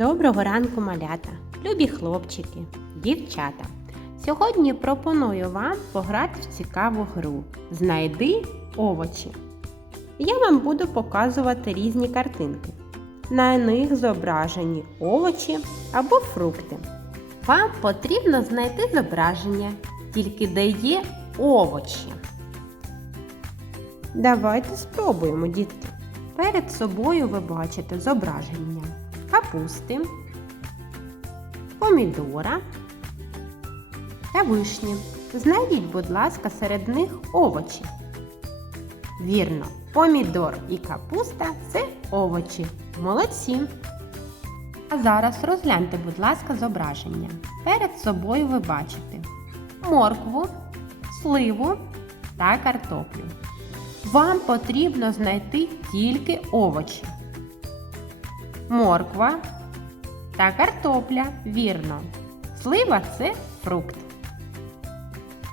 Доброго ранку, малята, любі хлопчики, дівчата. Сьогодні пропоную вам пограти в цікаву гру Знайди овочі. Я вам буду показувати різні картинки. На них зображені овочі або фрукти. Вам потрібно знайти зображення, тільки де є овочі. Давайте спробуємо, дітки. Перед собою ви бачите зображення капусти, помідора та вишні. Знайдіть, будь ласка, серед них овочі. Вірно, помідор і капуста це овочі. Молодці. А зараз розгляньте, будь ласка, зображення. Перед собою ви бачите моркву, сливу та картоплю. Вам потрібно знайти тільки овочі. Морква та картопля, вірно. Слива це фрукт.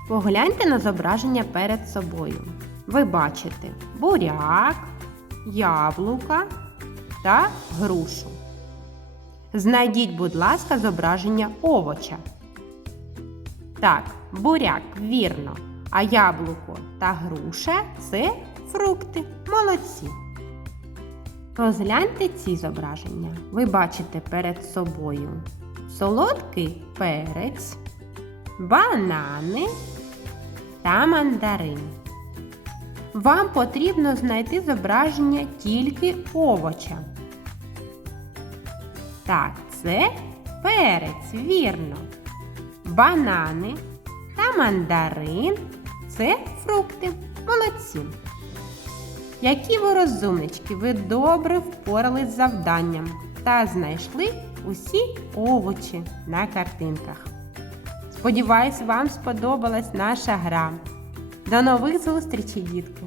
Погляньте на зображення перед собою. Ви бачите буряк, яблука та грушу. Знайдіть, будь ласка, зображення овоча. Так, буряк, вірно. А яблуко та груша це фрукти. Молодці. Розгляньте ці зображення. Ви бачите перед собою солодкий перець, банани та мандарин. Вам потрібно знайти зображення тільки овоча. Так, це перець, вірно. Банани та мандарин це фрукти. Молодці. Які ви розумнички, ви добре впорались з завданням та знайшли усі овочі на картинках. Сподіваюсь, вам сподобалась наша гра. До нових зустрічей, дітки!